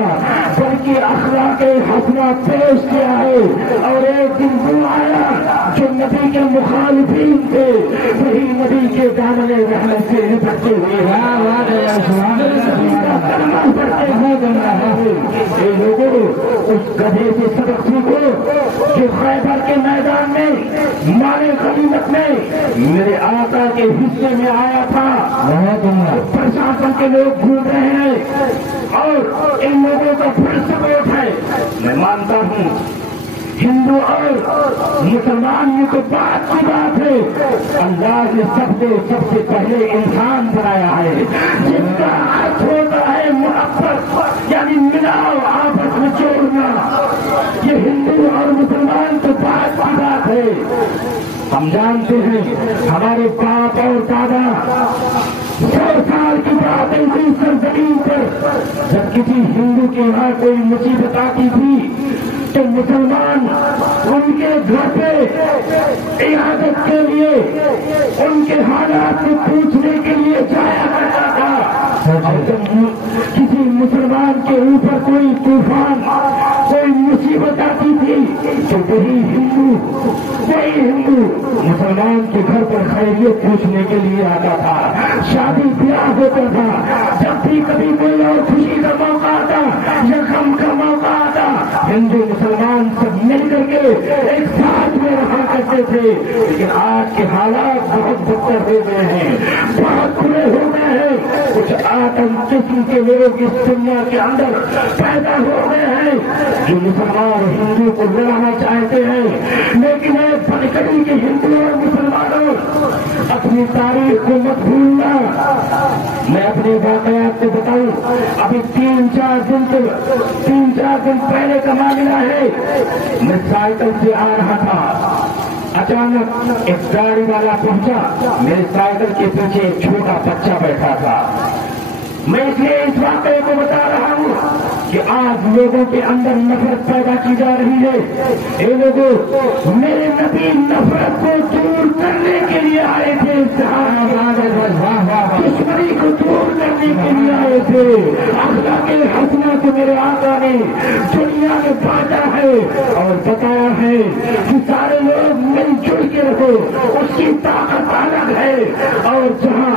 بلکہ اخلاق حسنہ پیش کیا ہے۔ اور ایک دن وہ آیا جو نبی کے مخالفین تھے، وہی نبی کے دامن رحمت سے نپٹتے ہوئے اے لوگوں، اس گدھے سے سبق سیکھو جو خیبر کے میدان میں مال غنیمت میں میرے آقا کے حصے میں آیا تھا۔ پرشاسن کے لوگ گھوم رہے ہیں اور ان لوگوں کا فل سپورٹ ہے۔ میں مانتا ہوں ہندو اور مسلمان یہ تو بات کی بات ہے، اللہ نے سب سے پہلے انسان بنایا ہے جس کا ارتھ ہوتا ہے محبت، یعنی ملاؤ، آپس میں جوڑنا۔ یہ ہندو اور مسلمان تو بات کی بات ہے۔ ہم جانتے ہیں ہمارے باپ اور دادا 100 سال کی بات ایسی سرزمین پر جب کسی ہندو کے یہاں کوئی مصیبت آتی تھی تو مسلمان ان کے گھر پہ عیادت کے لیے، ان کے حالات کو پوچھنے کے لیے جایا کرتا تھا۔ اور جب کسی مسلمان کے اوپر کوئی طوفان، کوئی مصیبت آتی تھی تو وہی ہندو مسلمان کے گھر پر خیریت پوچھنے کے لیے آتا تھا۔ شادی بیاہ ہوتا تھا، جب بھی کبھی کوئی اور خوشی کا موقع آتا یا غم کا موقع آتا، ہندو مسلمان سب مل کر کے ایک ساتھ میں رہا کرتے تھے۔ لیکن آج کے حالات بہت بدتر ہو گئے ہیں، بہت برے ہو گئے ہیں۔ کچھ آتم قسم کے لوگ اس دنیا کے اندر پیدا ہو گئے ہیں جو مسلمان اور ہندو کو لڑانا چاہتے ہیں، لیکن ایک بدکڑی کے ہندو اور مسلمانوں اپنی تاریخ کو مت بھولنا۔ میں اپنے واقعات کو بتاؤں، ابھی 3-4 دن پہلے کا معاملہ ہے۔ میں سائیکل سے آ رہا تھا، اچانک ایک گاڑی والا پہنچا، میرے سائیکل کے پیچھے ایک چھوٹا بچہ بیٹھا تھا۔ میں اس لیے اس واقعے کو بتا رہا ہوں کہ آج لوگوں کے اندر نفرت پیدا کی جا رہی ہے۔ اے لوگوں، میرے نبی نفرت کو دور کرنے کے لیے آئے تھے، دشمنی کو دور کرنے کے لیے آئے تھے۔ اخلاق حسنہ کو میرے آقا نے دنیا میں بانٹا ہے اور بتایا ہے کہ سارے لوگ مل جل کے رہو، اس کی طاقت الگ ہے۔ اور جہاں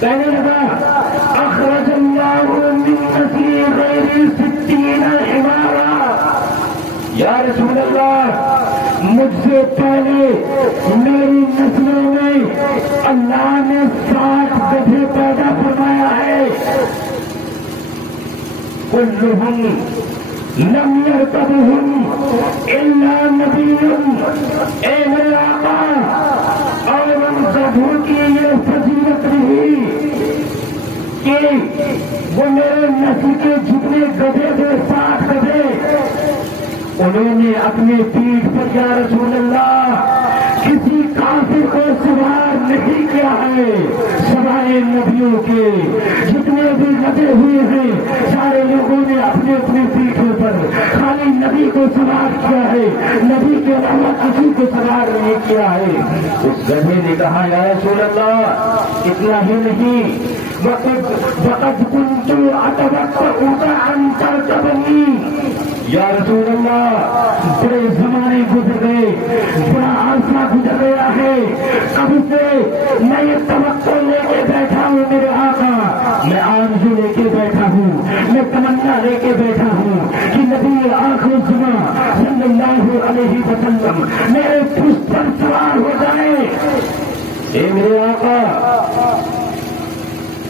کہنے لگا اخرج اللہ من نسلی غیر 60 حمارا، یا رسول اللہ مجھ سے پہلے میری نسلوں میں اللہ نے 60 گدھے پیدا فرمایا ہے، کلہم لم یرکبہم الا نبی، اے میرے آقا، اور ان گدھوں کی یہ فضیلت رہی کہ وہ میرے نسل کے جتنے گدھے تھے 60 گدھے، انہوں نے اپنے پیٹھ پر یا رسول اللہ کسی کافر کو سوار نہیں کیا ہے، سوائے نبیوں کے جتنے بھی لگے ہوئے ہیں سارے لوگوں نے اپنے اپنے پیٹھوں پر خالی نبی کو سوار کیا ہے، نبی کے علاوہ کسی کو سوار نہیں کیا ہے۔ اس گدھے نے کہا یا رسول اللہ اتنا ہی نہیں، وقد كنت اتوقع ان تركبني، یا رسول اللہ بڑے زمانے گزر گئے، بڑا عرصہ گزر گیا ہے، اب سے میں یہ توقع لے کے بیٹھا ہوں میرے آقا، میں آرزو لے کے بیٹھا ہوں، میں تمنا لے کے بیٹھا ہوں کہ نبی آخر الزمان صلی اللہ علیہ وسلم میرے پشت پر سوار ہو جائے۔ اے میرے آقا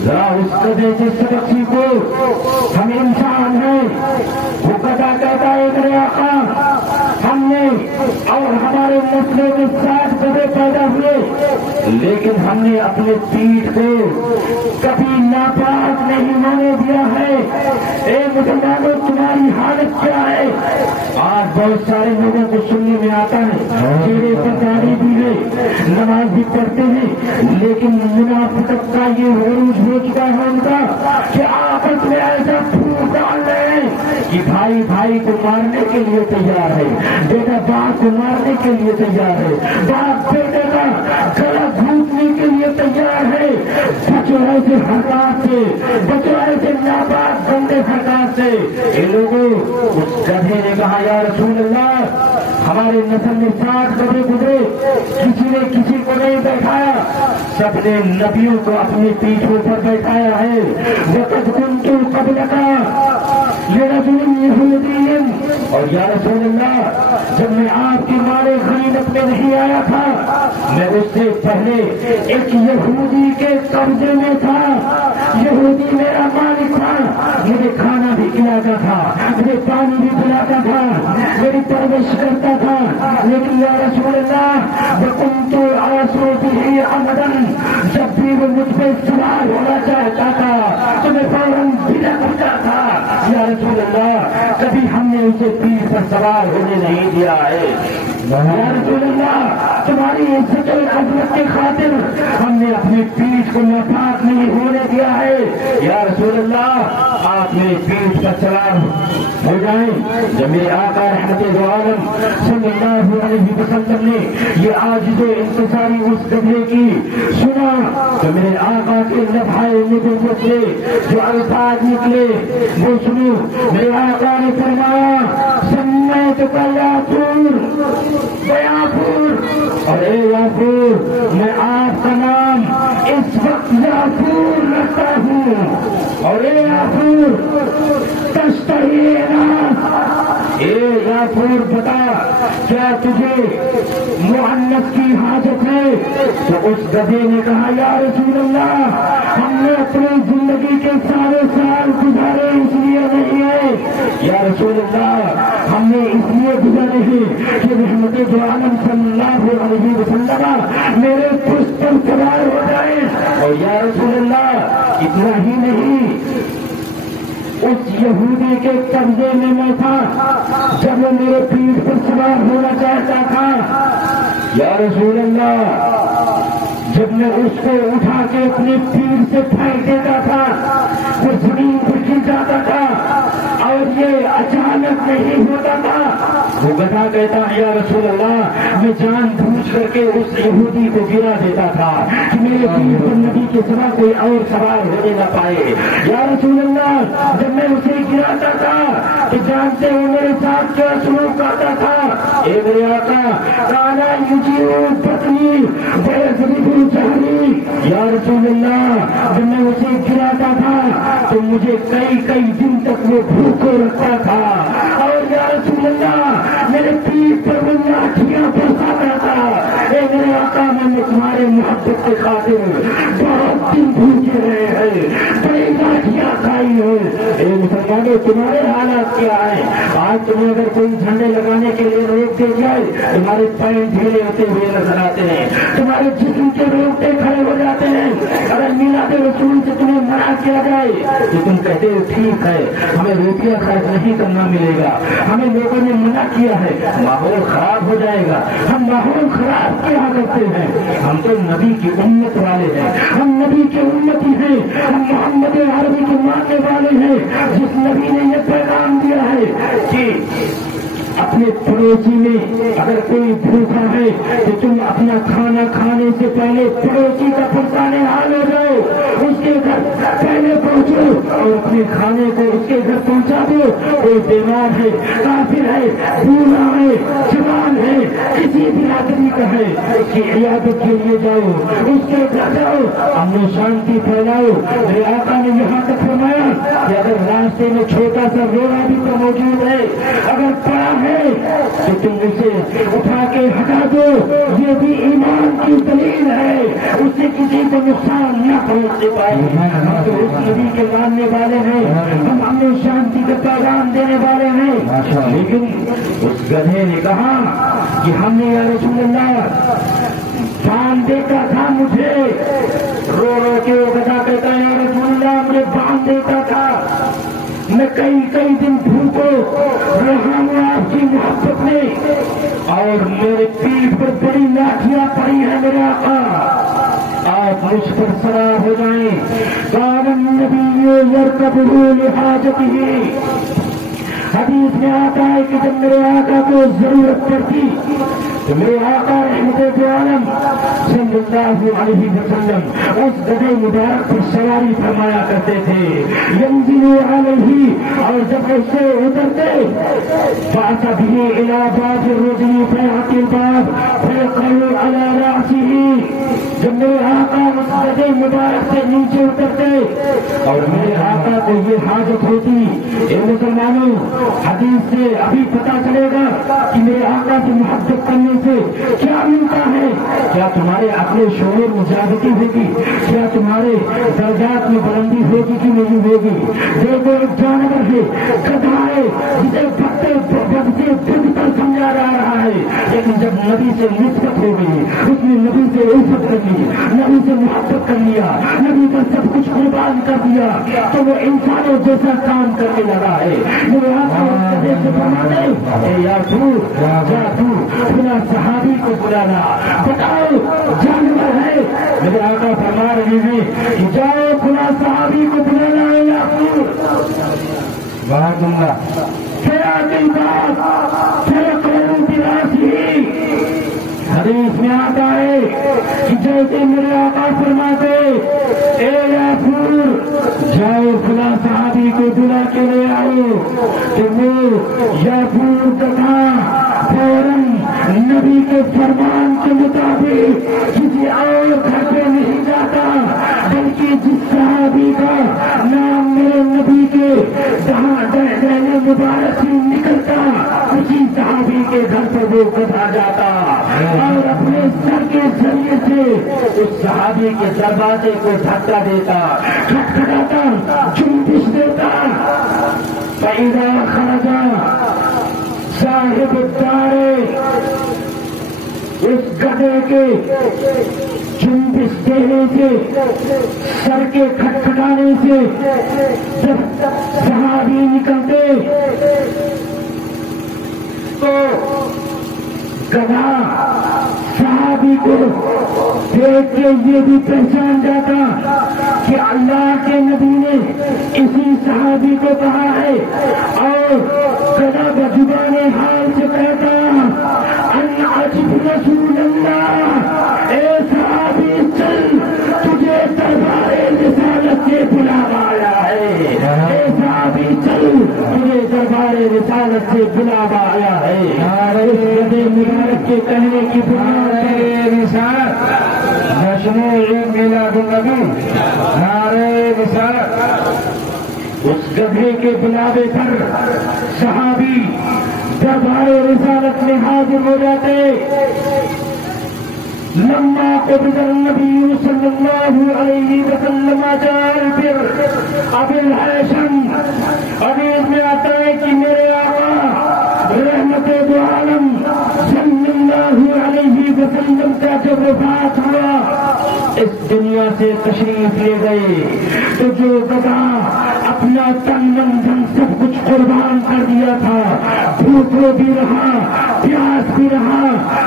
ذرا اس گدھے سے سبق سیکھو، ہم انسان ہیں۔ وہ گدھا کہتا ہے میرے آقا ہم نے اور ہمارے نسلوں میں 60 گدھے پیدا ہوئے، لیکن ہم نے اپنے پیٹھ کو کبھی ناپاک نہیں ہونے دیا ہے۔ اے مسلمانوں تمہاری حالت کیا ہے؟ آج بہت سارے لوگوں کو سننے میں آتا ہے چہرے پر داڑھی بھی ہے، نماز بھی پڑھتے ہیں، لیکن منافقت کا یہ عروج ہو چکا ہے ان کا کہ آپس میں ایسا پھوٹ ڈال رہے ہیں کہ بھائی بھائی کو مارنے کے لیے تیار ہے، بیٹا باپ کو مارنے کے لیے تیار ہے، باپ بیٹے کا گلا گھونٹنے کے لیے تیار ہے۔ بچو ایسے حرکات سے، بچو ایسے ناپاک گندے حرکات سے۔ اے لوگوں اس گدھے نے کہا یا رسول اللہ ہمارے نسل میں 60 گدھے گزرے، کسی نے کسی کو نہیں بیٹھایا، سب نے نبیوں کو اپنی پیٹھوں پر بیٹھایا ہے۔ وقت كنت قبلك لرجل يهودي، اور یا رسول اللہ جب میں آپ کی مارے غنیمت میں نہیں آیا تھا میں اس سے پہلے ایک یہودی کے قبضے میں تھا، یہودی میرا مالک تھا، مجھے کھانا بھی کھلاتا تھا، مجھے پانی بھی پلاتا تھا، میری پرورش کرتا تھا، لیکن یا رسول اللہ وكنت آسو به عمدا، جب بھی وہ مجھ پہ سوار ہونا چاہتا تھا تو میں فوراً بھڑک اٹھتا تھا۔ یا رسول اللہ کبھی ہم نے اسے پیٹھ پر سوار ہونے نہیں دیا ہے۔ یا رسول اللہ تمہاری عزت و عظمت کی خاطر ہم نے اپنی پیٹھ کو ناپاک نہیں ہونے دیا ہے۔ یا رسول اللہ آپ میری پیٹھ پر سوار ہو جائیں۔ جب میرے آقا رحمت دو عالم صلی اللہ علیہ وسلم نے یہ عاجز و انتصاری اس گدھے کی سنا تو میرے آقا کے لبھائے نبوت سے جو الفاظ نکلے وہ سنو۔ میرے آقا نے فرمایا سمیتک یافور، اور اے یافور میں آپ کا نام اس وقت یافور رکھتا ہوں، اور اے یافور تشتہی ناس، اے یافور بتا کیا تجھے مؤنث کی حاجت ہے؟ تو اس گدھے نے کہا یا رسول اللہ ہم نے اپنی زندگی کے سارے سال گزارے اس لیے نہیں ہے، یا رسول اللہ ہم نے اس لیے گزارے ہیں کہ رحمت دو عالم صلی اللہ علیہ وسلم میرے پشت پر سوار ہو جائے۔ اور یا رسول اللہ اتنا ہی نہیں، اس یہودی کے قبضے میں میں تھا جب وہ میرے پیٹھ پر سوار ہونا چاہتا تھا۔ یا رسول اللہ جب میں اس کو اٹھا کے اپنی پیٹھ سے پھینک دیتا تھا وہ زمین پر گر جاتا تھا، اور یہ اچانک نہیں ہوتا تھا، وہ گدھا کہتا ہے یا رسول اللہ میں جان بوجھ کر کے اس یہودی کو گرا دیتا تھا کہ میرے پیٹ پر نبی کے سوا کوئی اور سوار ہونے نہ پائے. یا رسول اللہ جب میں اسے گراتا تھا تو جانتے ہو میرے ساتھ کیا سلوک کرتا تھا. اے میرے آقا کانا یجیو پتنی بے چہری. یا رسول اللہ جب میں اسے گراتا تھا تو مجھے کئی دن تک وہ بھوکے رکھتا تھا. اور یا رسول اللہ میرے پیٹ پر وہ لاٹھیاں برساتا تھا. اے میرے آقا میں نے تمہارے محبت کے خاطر بہت دن بھوکے رہے ہیں, بڑی لاٹھیاں کھائی ہے. اے مسلمانوں تمہارے حالات کیا ہے؟ آج تمہیں اگر کوئی جھنڈے لگانے کے لیے روک دے جائے تمہارے پیر ڈھیلے ہوتے ہوئے نظر آتے ہیں, تمہارے جسم کے روکتے کھڑے ہو جاتے ہیں. اگر میلاد رسول سے تمہیں منع کیا جائے تو تم کہتے ہو ٹھیک ہے ہمیں روٹیاں خرچ نہیں کرنا ملے گا, ہمیں لوگوں نے منع کیا ہے ماحول خراب ہو جائے گا. ہم ماحول خراب کیا کرتے ہیں؟ ہم تو نبی کی امت والے ہیں, ہم نبی کے امتی ہیں, ہم محمد عربی کے ماننے والے ہیں جس نبی نے یہ پیغام دیا ہے کہ اپنے پڑوسی میں اگر کوئی بھوکا ہے تو تم اپنا کھانا کھانے سے پہلے پڑوسی کا پرسانے حال ہو جاؤ, اس کے گھر پہلے پہنچو اور اپنے کھانے کو اس کے گھر پہنچا دو. کوئی بیمار ہے, کافر ہے, بوڑھا ہے, جوان ہے, کسی بھی آدمی کا ہے, اس کی عیادت کے لیے جاؤ, اس کے گھر جاؤ, امن و شانتی پھیلاؤ. میرے آقا نے یہاں تک فرمایا کہ اگر راستے میں چھوٹا سا روڑا بھی تو موجود ہے, اگر پڑا ہے تو تم اسے اٹھا کے ہٹا دو. یہ بھی ایمان کی دلیل ہے, اس سے کسی کو نقصان نہ پہنچنے پائے. ہم تو اس نبی کے ماننے والے ہیں, ہم امن و شانتی کا پیغام دینے والے ہیں. لیکن اس گدھے نے کہا کہ ہم نے یا رسول اللہ باندھ دیتا تھا مجھے, رو کے وہ گدھا کہتا ہے یا رسول اللہ مجھے باندھ دیتا تھا, میں کئی دن بھوکو رہا ہوں آپ کی محبت میں, اور میرے پیٹ پر بڑی لاٹھیاں پڑی ہیں. میرے آقا آپ مجھ پر سوار ہو جائیں. قال النبی یرکب لحاجته. حدیث میں آتا ہے کہ جب میرے آقا کو ضرورت پڑتی تو میرے آقا رحمت عالم صلی اللہ علیہ وسلم اس گدھے مبارک پر سواری فرمایا کرتے تھے. ینزل علیہ, اور جب اس سے اترتے بات بھی الی باب الرجل فیحت الباب فیقرر علی رأسه. جب میرے آقا اس گدھے مبارک سے نیچے اترتے اور میرے آقا کو یہ حاجت ہوتی. اے مسلمانوں حدیث سے ابھی پتا چلے گا کہ میرے آقا سے محبت کرنے سے کیا ملتا ہے. کیا تمہارے اپنے شعور میں زیادتی ہوگی, کیا تمہارے درجات میں بلندی ہوگی کہ نہیں ہوگی. دیکھو ایک جانور ہے, گدھا ہے, جسے بدھتا سمجھا جا رہا ہے, لیکن جب نبی سے نسبت ہو گئی, اس نے نبی سے عزت کر لی, نبی سے محبت کر لیا, نبی کا سب کچھ قربان کر دیا, تو وہ انسانوں جیسا کام کرنے لگا ہے. میرے بنا صحابی کو بلانا, بتاؤ جانور ہے. میرے آقا فرما رہے ہیں کہ جاؤ بنا صحابی کو بلانا ہے. یا بہت عمدہ حدیث میں آتا ہے کہ جیسے میرے آقا فرماتے اے یافور جاؤ فلاں صحابی کو بلا کے لے آؤ, تو وہ یافور تھا فوراً نبی کے فرمان کے مطابق کسی اور گھر پہ نہیں جاتا, بلکہ جس صحابی کا نام میرے نبی کے دہنے مبارک سے نکلتا اسی صحابی کے گھر پر وہ گدھا جاتا اور اپنے سر کے ذریعے سے اس صحابی کے دروازے کو دھکا دیتا, کھٹکھٹاتا, جنبش دیتا. فَإِذَا خَرَجَ صاحب الدار, اس گدھے کے جنبش دینے سے, سر کے کھٹکھٹانے سے جب صحابی نکلتے تو گدھا صحابی کو دیکھ کے یہ بھی پہچان جاتا کہ اللہ کے نبی نے اسی صحابی کو کہا ہے اور کدا بزبان حال سے کہتا ان عجب رسول اللہ، اے صحابی چل تجھے دربار رسالت سے بلاوا آیا ہے، اے صحابی چل تجھے دربار رسالت سے بلاوا آیا ہے۔ نعرہ مبارک کے کہنے کی بنیاد رسالت، جشن عید میلاد النبی، نعرہ رسالت۔ اس گدھے کے بلاوے پر صحابی دربار رسالت میں حاضر ہو جاتے۔ لما قبض النبی صلی اللہ علیہ وسلم جاء البر ابی الحیثم، حدیث میں آتا ہے کہ میرے آقا رحمت دو عالم صلی اللہ علیہ وسلم کا جب وفات ہوا، اس دنیا سے تشریف لے گئے تو جو گدھا اپنا تن من دھن سب کچھ قربان کر دیا تھا، بھوکوں بھی رہا، پیاس بھی رہا،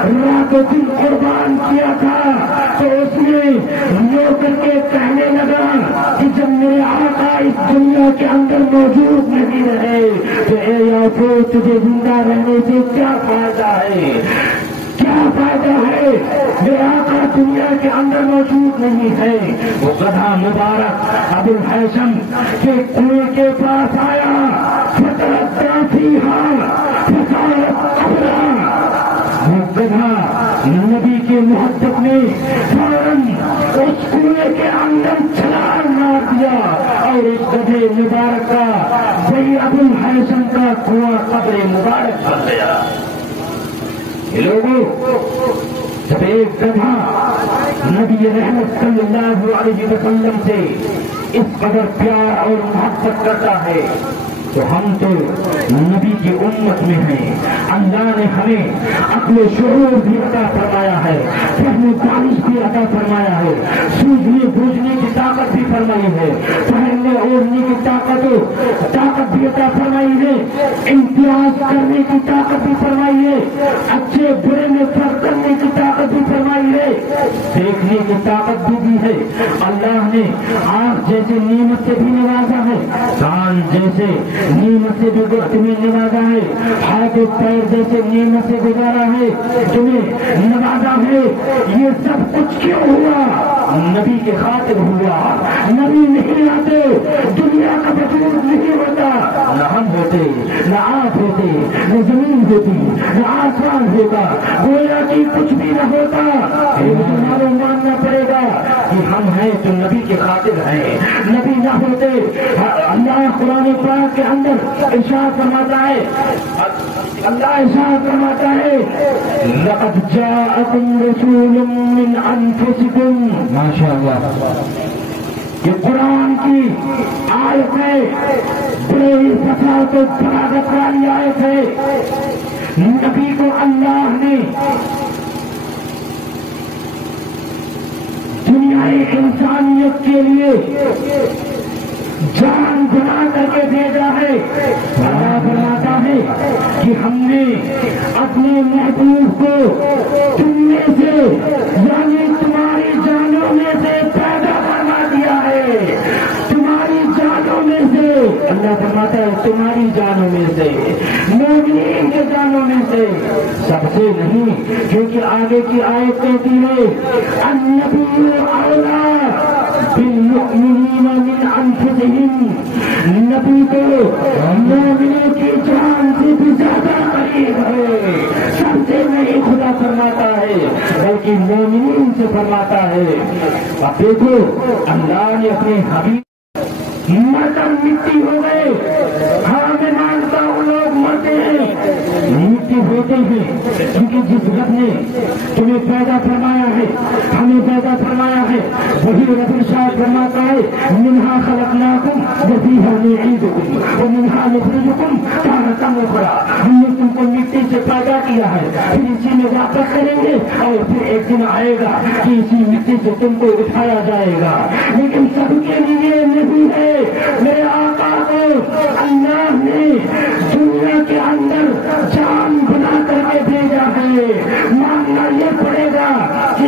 رات و دن قربان کیا تھا، تو اس نے رو کر کے کہنے لگا کہ جب میرے آقا اس دنیا کے اندر موجود نہیں رہے تو اے یعقوب تجھے زندہ رہنے سے کیا فائدہ ہے، کیا فائدہ ہے؟ میرا آقا دنیا کے اندر موجود نہیں ہے۔ وہ گدھا مبارک ابو الحیثم کے کنویں کے پاس آیا، فترتا فیہا فصارت قبرا، وہ گدھا نبی کے محبت میں فوراً اس کنویں کے اندر چھلانگ مار دیا اور اس گدھے مبارک کا وہی ابو الحیثم کا کنواں قبر مبارک بن گیا۔ لوگوں، جب ایک گدھا نبی رحمت صلی اللہ علیہ وسلم سے اس قدر پیار اور محبت کرتا ہے تو ہم تو نبی کی امت میں ہیں، اللہ نے ہمیں اپنے شعور بھی عطا فرمایا ہے، پڑھنے دانش بھی عطا فرمایا ہے، سوجھنے بوجھنے کی طاقت بھی فرمائی ہے، پہننے اوڑھنے کی طاقت بھی عطا فرمائی ہے، امتیاز کرنے کی طاقت بھی فرمائی ہے، اچھے برے میں فرق کرنے کی طاقت بھی فرمائی ہے، دیکھنے کی طاقت بھی دی ہے۔ اللہ نے آنکھ جیسے نعمت سے بھی نوازا ہے، کان جیسے نعمت سے بھی تمہیں نوازا ہے، ہاتھ و پیر جیسے نعمت سے گزارا ہے، تمہیں نوازا ہے۔ یہ سب کچھ کیوں ہوا؟ نبی کے خاطر ہوا۔ نبی نہیں آتے دنیا کا وجود نہیں ہوتا، نہ ہم ہوتے، نہ آپ ہوتے، نہ زمین ہوتی، نہ آسمان ہوتا، گویا کہ کچھ بھی نہ ہوتا۔ تمہارا ماننا پڑے گا کہ ہم ہیں تو نبی کے خاطر ہیں، نبی نہ ہوتے۔ اللہ قرآن پاک کے اندر ارشاد فرماتا ہے، اللہ ارشاد فرماتا ہے لقد جاءکم رسول من انفسکم، ماشاءاللہ، یہ قرآن کی آیت ہے، بڑے ہی فصاحت و بلاغت والی آیت ہے۔ نبی کو اللہ نے دنیا انسانیت کے لیے جان بنا کر کے بھیجا ہے۔ اللہ فرماتا ہے کہ ہم نے اپنے محبوب کو تم میں سے یعنی تمہاری جانوں میں سے پیدا فرما دیا ہے، تمہاری جانوں میں سے۔ اللہ فرماتا ہے تمہاری جانوں میں سے، مومنین کے جانوں میں سے، سب سے نہیں، کیونکہ آگے کی آیت کہتی ہے النبی اولا بالمؤمنین من انفسہم، نبی کو مومنوں کی جان سے بھی زیادہ قریب ہے، سب سے نہیں خدا فرماتا ہے بلکہ مومنین سے فرماتا ہے۔ اب دیکھو اللہ نے اپنے حبیب مر کر مٹی ہو گئے، ہاں میں مانتا ہوں لوگ مرتے ہیں، مٹی ہوتے ہیں، کیونکہ جس رب نے تمہیں پیدا فرمایا ہے، ہمیں پیدا فرمایا ہے، وہی رب ارشاد فرماتا ہے منہا خلقناکم وفیہا نعیدکم ومنہا نخرجکم تارۃ اخری، ہم نے تم کو مٹی سے پیدا کیا ہے، پھر اسی میں واپس کریں گے اور پھر ایک دن آئے گا کہ اسی مٹی سے تم کو اٹھایا جائے گا۔ لیکن سب کے لیے نہیں ہے، میرے آقا کو اللہ نے دنیا کے اندر جان بنا کر کے بھیجا ہے۔ ماننا یہ پڑے گا کہ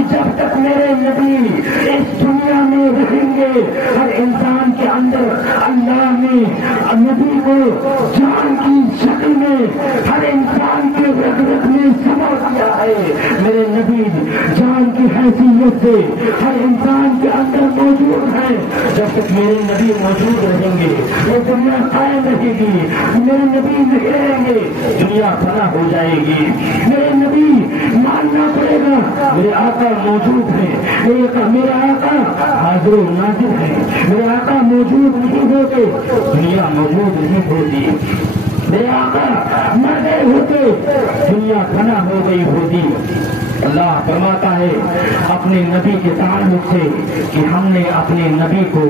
میرے نبی اس دنیا میں رہیں گے، ہر انسان کے اندر اللہ نے نبی کو جان کی شکل میں ہر انسان کے رگ رگ میں سما دیا ہے۔ میرے نبی جان کی حیثیت سے ہر انسان کے اندر موجود ہے۔ جب تک میرے نبی موجود رہیں گے یہ دنیا قائم رہے گی، میرے نبی نہیں رہیں گے دنیا فنا ہو جائے گی۔ میرے نبی ماننا پڑے گا میرے آقا موجود ہے، میرے آقا حاضر و ناظر ہے، میرے آقا موجود نہیں ہوتے دنیا موجود نہیں ہوتی، میرے آقا مر گئے ہوتے دنیا فنا ہو گئی ہوتی۔ اللہ فرماتا ہے اپنے نبی کے تعلق سے کہ ہم نے اپنے نبی کو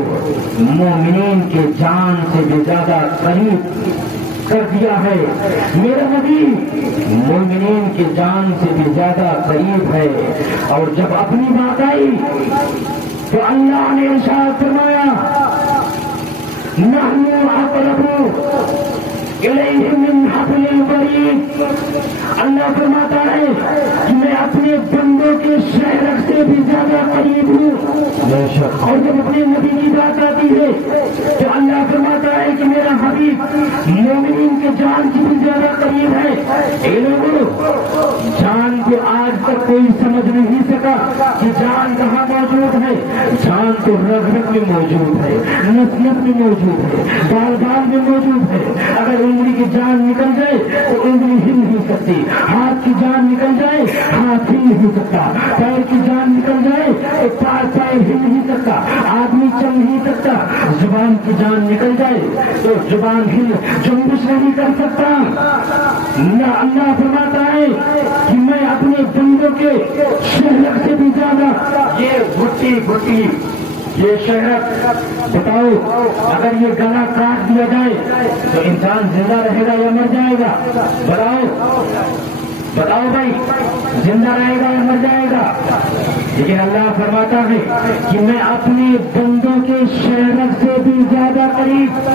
مومنین کے جان سے بھی زیادہ قریب کر دیا ہے۔ میرا نبی مومنین کی جان سے بھی زیادہ قریب ہے۔ اور جب اپنی بات آئی تو اللہ نے ارشاد فرمایا نحن اقرب الیہ من حبل الورید۔ اللہ فرماتا ہے کہ میں اپنے بندوں کے شہرک سے بھی زیادہ قریب ہوں۔ اور جب اپنے نبی کی بات آتی ہے تو اللہ فرماتا ہے کہ میرا حبیب مومنین کے جان سے بھی زیادہ قریب ہے۔ اے لوگوں، جان کو آج تک کوئی سمجھ نہیں سکا کہ جان کہاں موجود ہے۔ جان تو رگ رگ میں موجود ہے، نس نس میں موجود ہے، بال بال میں موجود ہے۔ اگر انگلی کی جان نکل جائے تو انگلی ہل نہیں سکتی، ہاتھ کی جان نکل جائے ہاتھ ہل نہیں سکتا، پیر کی جان نکل جائے تو پیر ہل نہیں سکتا، آدمی چل نہیں سکتا۔ زبان کی جان نکل جائے تو زبان ہل جنبش نہیں کر سکتا۔ اللہ فرماتا ہے کہ میں اپنے بندوں کے شہرک سے بھی زیادہ یہ گھٹی گھٹی یہ شہرک بتاؤ اگر یہ گلا کاٹ دیا جائے تو انسان زندہ رہے گا یا مر جائے گا؟ بتاؤ بھائی، زندہ رہے گا یا مر جائے گا؟ لیکن اللہ فرماتا ہے کہ میں اپنے بندوں کے شہرک سے بھی زیادہ قریب،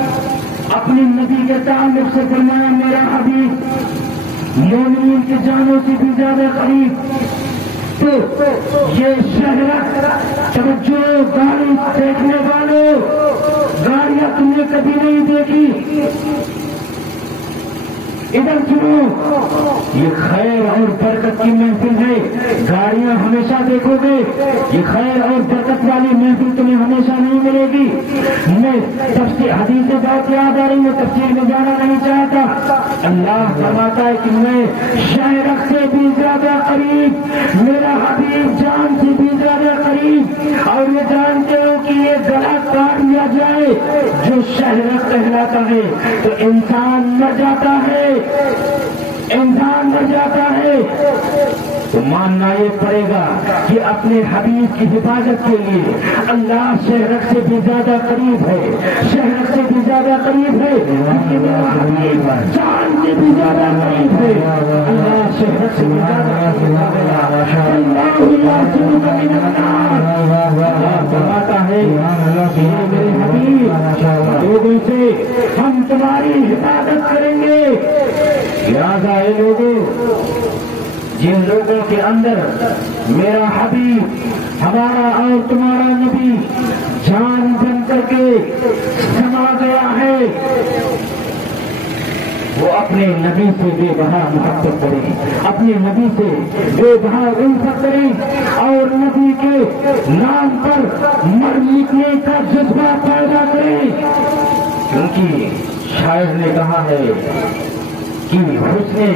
اپنے نبی کے تعلق سے فرمایا میرا حبیب مومنین کے جانوں سے بھی زیادہ قریب۔ تو یہ شہرک توجہ، گاڑی دیکھنے والوں، گاڑیاں تم نے کبھی نہیں دیکھی، ادھر سنو، یہ خیر اور برکت کی محفل ہے، گاڑیاں ہمیشہ دیکھو گے، یہ خیر اور برکت والی محفل تمہیں ہمیشہ نہیں ملے گی۔ میں تفسیر حدیث سے بات یاد آ رہی ہے، تفسیر میں جانا نہیں چاہتا۔ اللہ فرماتا ہے کہ میں شہرک سے بھی زیادہ قریب، میرا حبیب جان سے بھی زیادہ قریب۔ اور یہ جانتے ہو کہ یہ گلا کاٹ لیا جائے جو شہرک کہلاتا ہے تو انسان مر جاتا ہے، انسان مر جاتا ہے۔ تو ماننا یہ پڑے گا کہ اپنے حبیب کی حفاظت کے لیے اللہ شہرک سے بھی زیادہ قریب ہے، شہرک سے بھی زیادہ قریب ہے، جان سے بھی زیادہ قریب ہے، اللہ شہرک سے بھی زیادہ فرماتا ہے میرے حبیب لوگوں سے ہم تمہاری حفاظت کریں گے۔ لہٰذا اے لوگوں، جن لوگوں کے اندر میرا حبیب ہمارا اور تمہارا نبی جان بن کر کے سما گیا ہے، وہ اپنے نبی سے بے بہا محبت کریں، اپنے نبی سے بے بہا الفت کریں اور نبی کے نام پر مر مٹنے کا جذبہ پیدا کریں۔ کیونکہ شاعر نے کہا ہے کہ حسن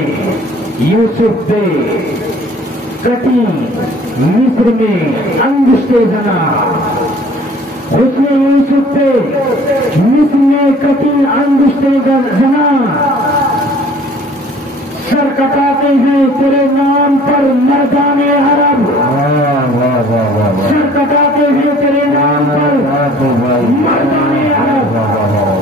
یوسف پہ کٹی مصر میں انگشتے زنا، حسن یوسف پہ مصر میں کٹی انگشتے زنا، سر کٹاتے ہیں تیرے نام پر مردان عرب، سر کٹاتے ہیں تیرے نام پر مردان عرب۔